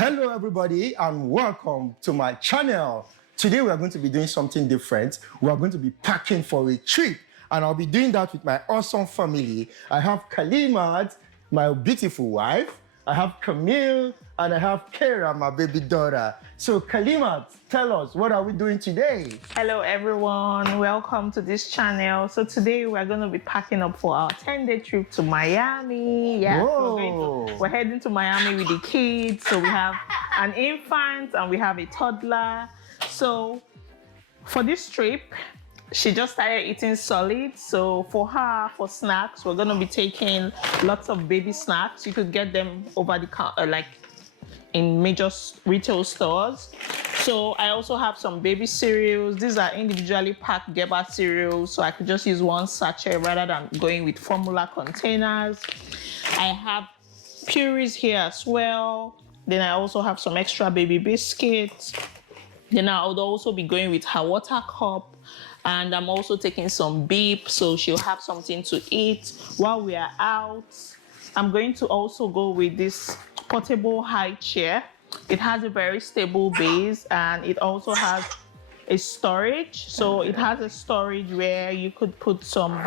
Hello everybody and welcome to my channel. Today we are going to be doing something different. We are going to be packing for a trip and I'll be doing that with my awesome family. I have Kalimat, my beautiful wife. I have Camille and I have Kara, my baby daughter. So Kalimat, tell us, what are we doing today? Hello everyone, welcome to this channel. So today we're going to be packing up for our 10-day trip to Miami. Yeah, we're heading to Miami with the kids. So we have an infant and we have a toddler. So for this trip, she just started eating solids. So for her, for snacks, we're going to be taking lots of baby snacks. You could get them over the counter, like in major retail stores. So I also have some baby cereals. These are individually packed Gerber cereals, so I could just use one sachet rather than going with formula containers. I have Purees here as well. Then I also have some extra baby biscuits. Then I would also be going with her water cup. And I'm also taking some beep, so she'll have something to eat while we are out. I'm going to also go with this portable high chair. It has a very stable base and it also has a storage. So it has a storage where you could put some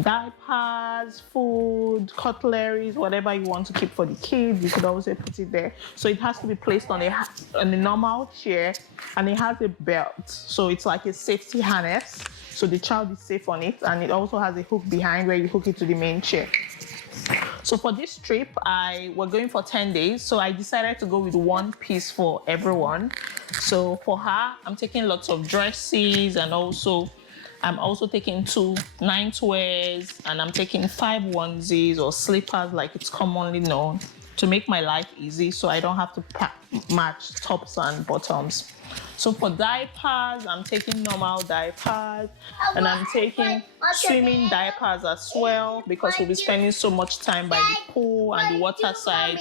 diapers, food, cutleries, whatever you want to keep for the kids. You could also put it there. So it has to be placed on a normal chair and it has a belt. So it's like a safety harness. So the child is safe on it, and it also has a hook behind where you hook it to the main chair. So for this trip, we're going for 10 days. So I decided to go with one piece for everyone. So for her, I'm taking lots of dresses, and I'm also taking 2 nightwears, and I'm taking 5 onesies or slippers like it's commonly known, to make my life easy so I don't have to match tops and bottoms. So for diapers, I'm taking normal diapers, and I'm taking swimming diapers as well because we'll be spending so much time by the pool and the water side.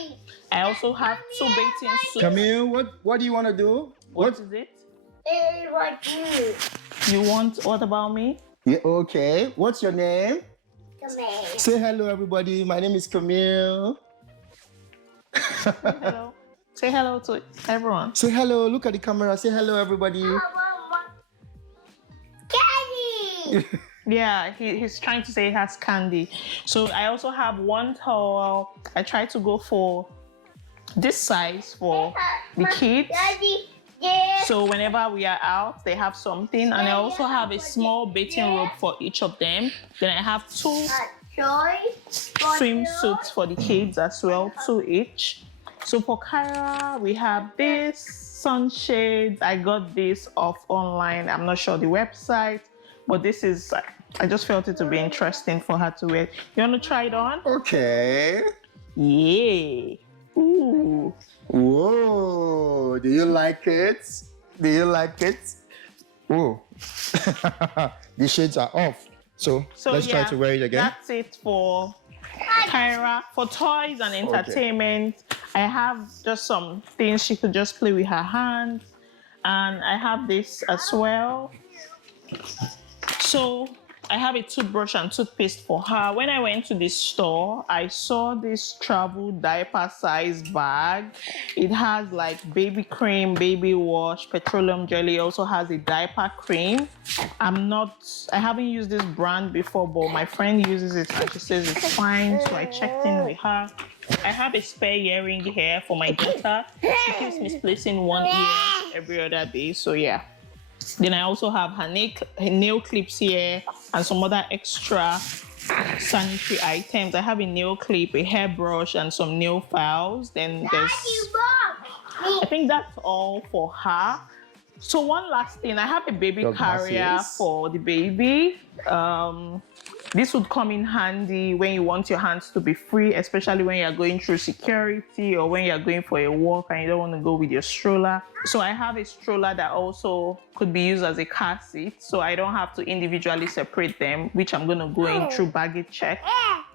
I also have 2 bathing suits. Camille, what do you want to do? What is it? You want, what about me? Yeah, okay. What's your name? Camille. Say hello everybody. My name is Camille. Hello. Say hello to everyone. Say hello. Look at the camera. Say hello everybody. Candy! Yeah, he's trying to say it has candy. So I also have 1 towel. I try to go for this size for the kids. Daddy, yeah. So whenever we are out, they have something. And I also have a small bathing robe for each of them. Then I have 2 swimsuits for the kids as well, 2 each. So for Kara, we have this sunshades. I got this off online. I'm not sure the website, but this is, I just felt it to be interesting for her to wear. You want to try it on? Okay. Yeah. Ooh. Whoa. Do you like it? Do you like it? Oh. The shades are off. So let's try to wear it again. That's it for Kyra. For toys and entertainment, I have just some things she could just play with her hands. And I have this as well. So I have a toothbrush and toothpaste for her. When I went to the store, I saw this travel diaper size bag. It has like baby cream, baby wash, petroleum jelly. It also has a diaper cream. I haven't used this brand before, but my friend uses it and she says it's fine. So I checked in with her. I have a spare earring here for my daughter. She keeps misplacing one ear every other day. So yeah. Then I also have her nail clips here and some other extra sanitary items. I have a nail clip, a hairbrush, and some nail files. Then there's, I think that's all for her. So one last thing, I have a baby carrier for the baby. This would come in handy when you want your hands to be free, especially when you're going through security or when you're going for a walk and you don't want to go with your stroller. So I have a stroller that also could be used as a car seat, so I don't have to individually separate them, which I'm going to go in through baggage check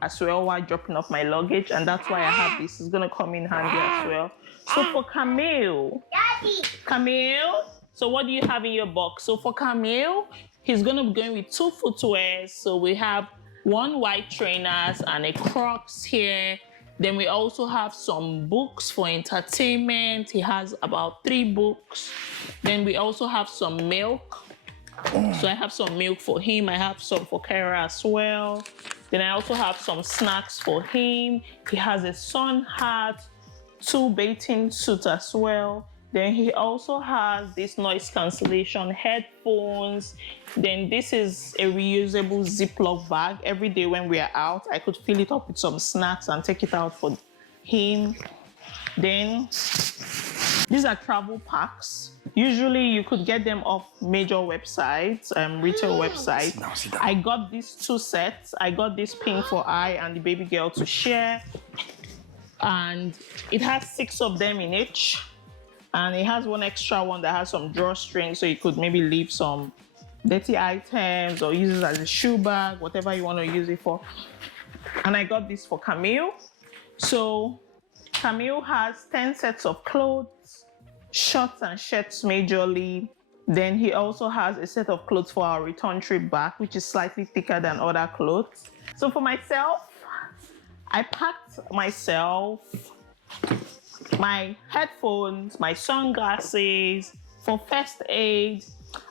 as well while dropping off my luggage, and that's why I have this. It's going to come in handy as well. So for Camille, so what do you have in your box? So for Camille, he's going to be going with 2 footwears. So we have 1 white trainers and a Crocs here. Then we also have some books for entertainment. He has about 3 books. Then we also have some milk. So I have some milk for him. I have some for Kara as well. Then I also have some snacks for him. He has a sun hat, 2 bathing suits as well. Then he also has this noise cancellation headphones. Then this is a reusable Ziploc bag. Every day when we are out, I could fill it up with some snacks and take it out for him. Then these are travel packs. Usually you could get them off major websites, retail websites. I got these 2 sets. I got this pink for I and the baby girl to share. And it has 6 of them in each. And it has one extra one that has some drawstrings, so you could maybe leave some dirty items or use it as a shoe bag, whatever you want to use it for. And I got this for Camille. So Camille has 10 sets of clothes, shorts and shirts majorly. Then he also has a set of clothes for our return trip back, which is slightly thicker than other clothes. So for myself, I packed myself my headphones, my sunglasses. For first aid,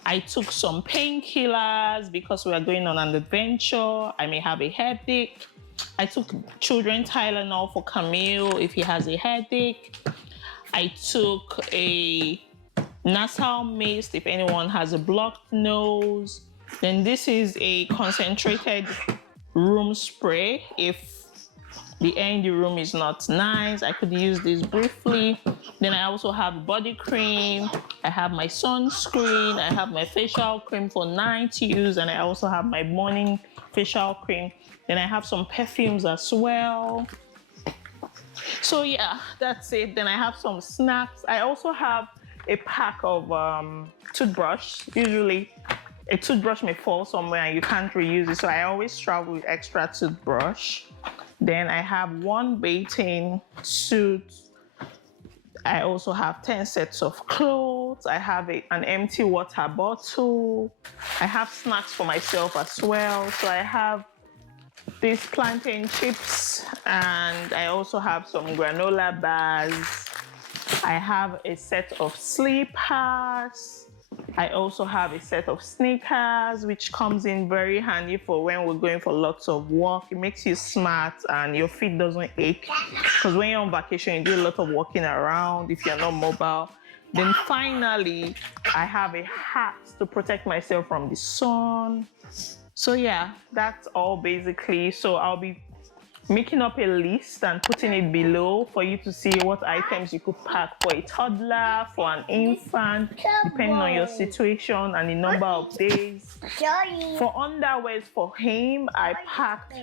I took some painkillers because we are going on an adventure. I may have a headache. I took children Tylenol for Camille if he has a headache. I took a nasal mist if anyone has a blocked nose. Then this is a concentrated room spray if the air in the room is not nice. I could use this briefly. Then I also have body cream. I have my sunscreen. I have my facial cream for night use. And I also have my morning facial cream. Then I have some perfumes as well. So yeah, that's it. Then I have some snacks. I also have a pack of toothbrush. Usually a toothbrush may fall somewhere and you can't reuse it. So I always travel with extra toothbrush. Then I have 1 bathing suit. I also have 10 sets of clothes. I have an empty water bottle. I have snacks for myself as well. So I have these plantain chips and I also have some granola bars. I have a set of slippers. I also have a set of sneakers, which comes in very handy for when we're going for lots of walk. It makes you smart and your feet doesn't ache. Because when you're on vacation, you do a lot of walking around if you're not mobile. Then finally, I have a hat to protect myself from the sun. So yeah, that's all basically. So I'll be making up a list and putting it below for you to see what items you could pack for a toddler, for an infant, depending on your situation and the number of days. For underwears for him, I packed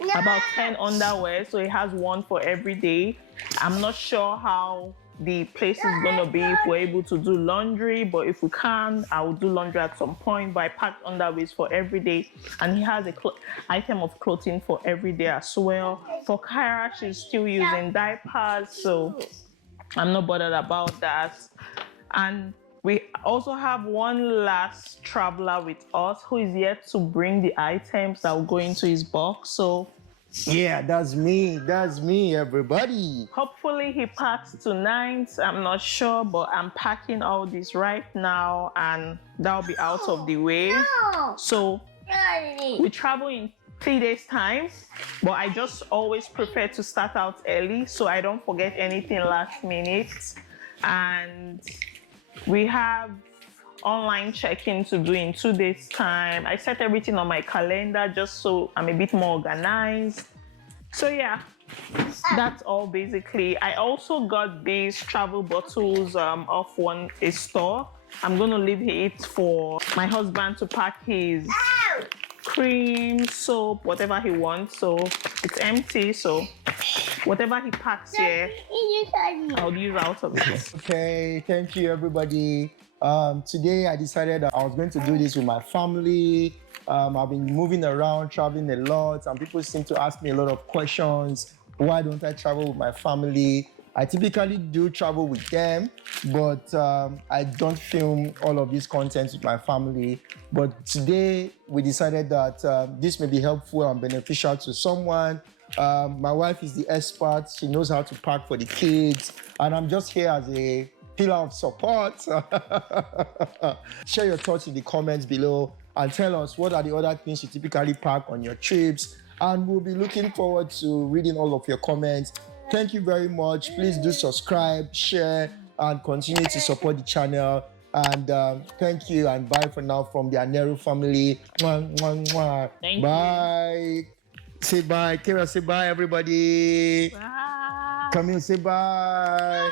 about 10 underwear, so he has 1 for every day. I'm not sure how the place is gonna be if we're able to do laundry, but if we can, I will do laundry at some point. But I packed underwears for every day, and he has a item of clothing for every day as well. For Kyra, she's still using diapers, so I'm not bothered about that. And we also have one last traveler with us who is yet to bring the items that will go into his box. So yeah, that's me, everybody. hopefully he packs tonight. I'm not sure, but I'm packing all this right now and that'll be out of the way. So we travel in 3 days time, but I just always prefer to start out early so I don't forget anything last minute. And we have online check-in to do in 2 days time. I set everything on my calendar just so I'm a bit more organized. So yeah, that's all basically. I also got these travel bottles off a store. I'm gonna leave it for my husband to pack his cream, soap, whatever he wants. So it's empty, so whatever he packs here, I'll use out of it. Okay, thank you everybody. Today I decided that I was going to do this with my family. I've been moving around, traveling a lot, and people seem to ask me a lot of questions. Why don't I travel with my family? I typically do travel with them, but I don't film all of these contents with my family. But today we decided that this may be helpful and beneficial to someone. My wife is the expert. She knows how to pack for the kids. And I'm just here as a pillar of support. Share your thoughts in the comments below and tell us what are the other things you typically pack on your trips. And we'll be looking forward to reading all of your comments. Thank you very much. Please do subscribe, share, and continue to support the channel. And thank you and bye for now from the Aneru family. Mwah, mwah, mwah. Thank bye. Say bye. Kira, say bye, everybody. Bye. Camille, say bye.